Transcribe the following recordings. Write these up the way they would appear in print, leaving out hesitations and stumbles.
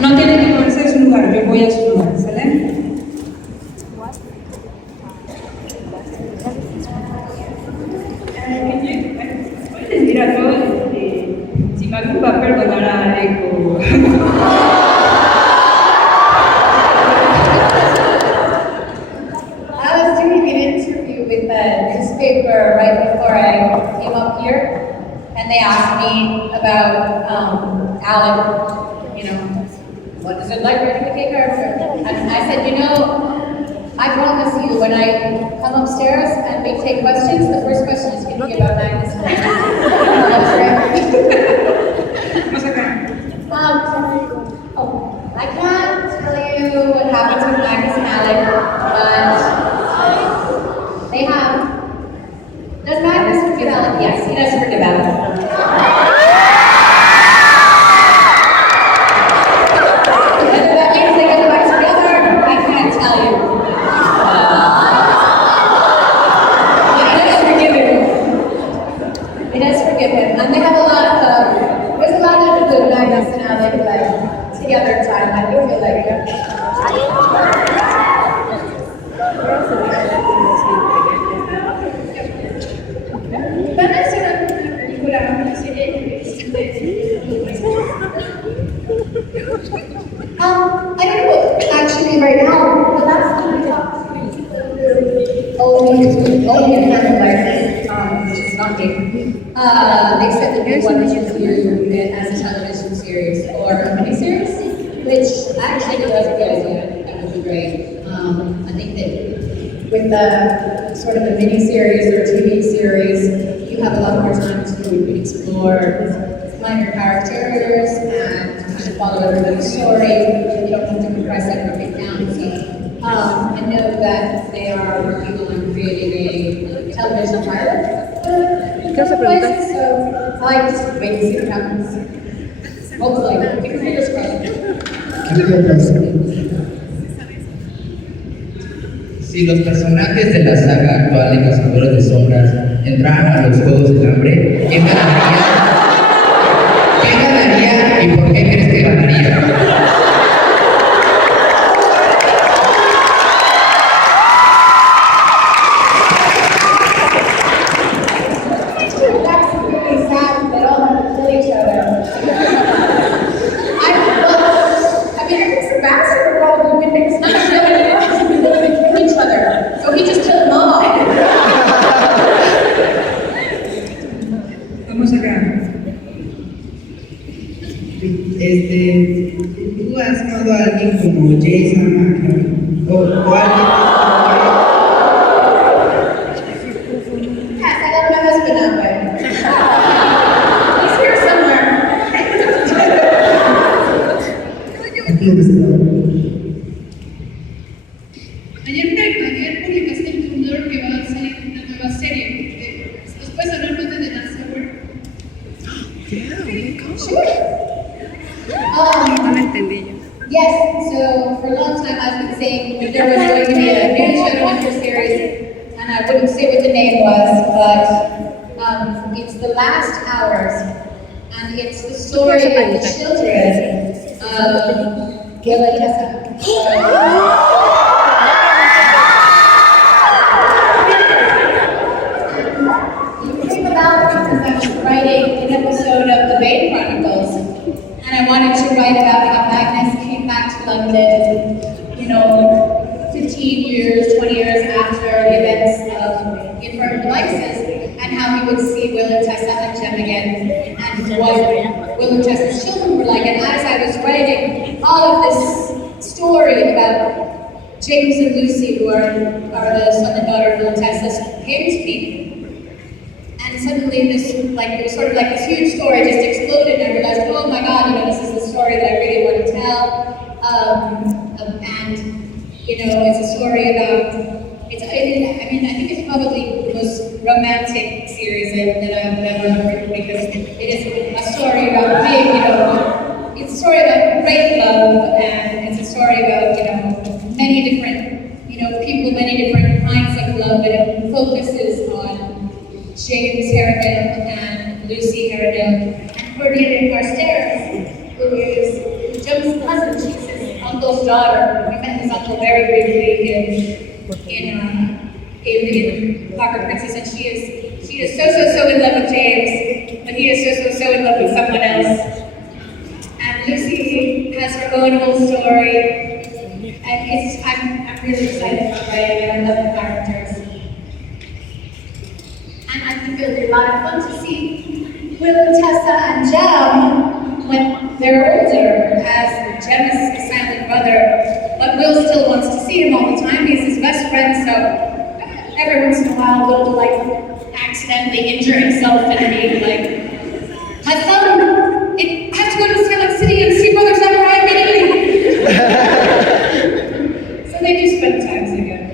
No tiene que moverse de su lugar, yo voy a su lugar, ¿sale? Puedes decir a todos si Magu va a perdonar a Alec o... I was doing an interview with the newspaper right before I came up here, and they asked me about Alec, you know, what is it like working with a character? And I said, you know, I promise you, when I come upstairs and we take questions, the first question is going to be about Magnus. I can't tell you what happens with Magnus and Alec, but they have. Does Magnus forgive Alec? Yes, he does forgive Alec. Whether that means they go back together, I can't tell you. Yeah, it does forgive him. It does forgive him, and they have a lot of. There's a lot of good Magnus and Alec like together time. I do feel like. I don't know, actually right now, the last time we talked to only which is not me, they said that they wanted to do it as a television series or a miniseries, which actually does a good idea. That would be great. I think that with the sort of a miniseries or TV series, you have a lot more time to explore minor characters and kind of follow everybody's story. You don't have to compress everything down. So I know that they are working on creating a television pilot. So I just wait to see what happens. Hopefully, keep your fingers crossed. Si los personajes de la saga actual de Cazadores de Sombras entraran a los Juegos del Hambre, ¿quién ganaría? ¿Quién ganaría y por qué crees que ganaría? ¿Tú has amado a alguien como Raiza Revelles? ¿O alguien? Yes, I love my husband that way. He's here somewhere. Ayer publicaste en tu blog que va a salir una nueva serie. ¿Nos puedes hablar más de The Last Hour? Yes, so for a long time I've been saying that there was going to be a new Shadowhunter series, and I wouldn't say what the name was, but it's The Last Hours, and it's the story of the children of Gil and Tessa. It came about because I was writing an episode of The Bane Chronicles, and I wanted to write about how Magnus came back to London, 15 years, 20 years after the events of the Infernal Devices, and how he would see Will and Tessa and Jem again, and what Will and Tessa's children were like. And as I was writing all of this story about James and Lucy, who are the son and daughter of Will and Tessa, came to me. And suddenly this, it was sort of like this huge story just exploded, and I realized, oh my God, this is the story that I really want to tell. It's a story about, I think it's probably the most romantic series that I've ever written, because it is a story about it's a story about great love, and it's a story about, many different, people, many different kinds of love, but it focuses on James Herondale and Lucy Herondale and Cordelia Carstairs, who is Jem's cousin. uncle's daughter. We met his uncle very briefly in Parker Princess, and she is so in love with James, but he is so in love with someone else. And Lucy has her own whole story, and I'm really excited about writing it. I love the characters. And I think it'll be a lot of fun to see Will, Tessa, and Jem when they're older, as Jem is his silent brother, but Will still wants to see him all the time. He's his best friend, so every once in a while Will will like accidentally injure himself and be like, my son, I have to go to Silent City and see Brother Samurai immediately. So they do spend time together.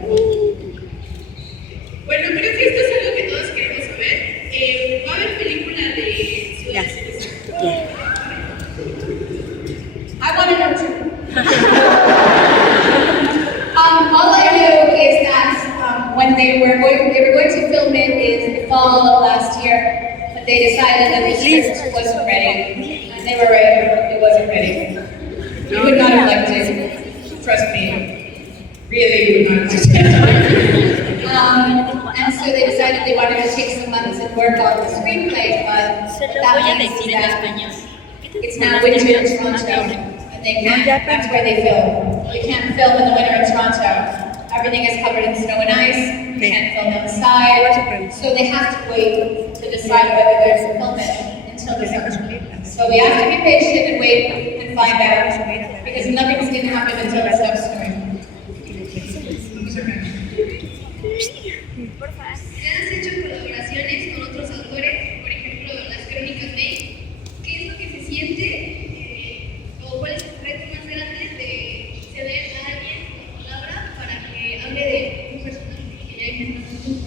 Bueno, creo que esto es algo que todos queremos saber. ¿Va a haber película de Ciudad de I want to know too. All I know is that when they were going to film it in the fall of last year, but they decided that the script wasn't ready, and they were right, it wasn't ready. You would not have liked it, trust me. Really, you would not have liked it. And so they decided they wanted to take some months and work on the screenplay, but that means that it's now winter in Toronto, and that's where they film. You can't film in the winter in Toronto. Everything is covered in snow and ice, you can't film outside, so they have to wait to decide whether they're to film it until the summer. So we have to be patient and wait and find out, because nothing's going to happen until it stops snowing. ¿Ya has hecho colaboraciones con otros autores? Por ejemplo, las crónicas de ¿qué es lo que se siente? ¿O cuál es el reto más grande de ceder a alguien una palabra para que hable de un personaje que ya inventamos?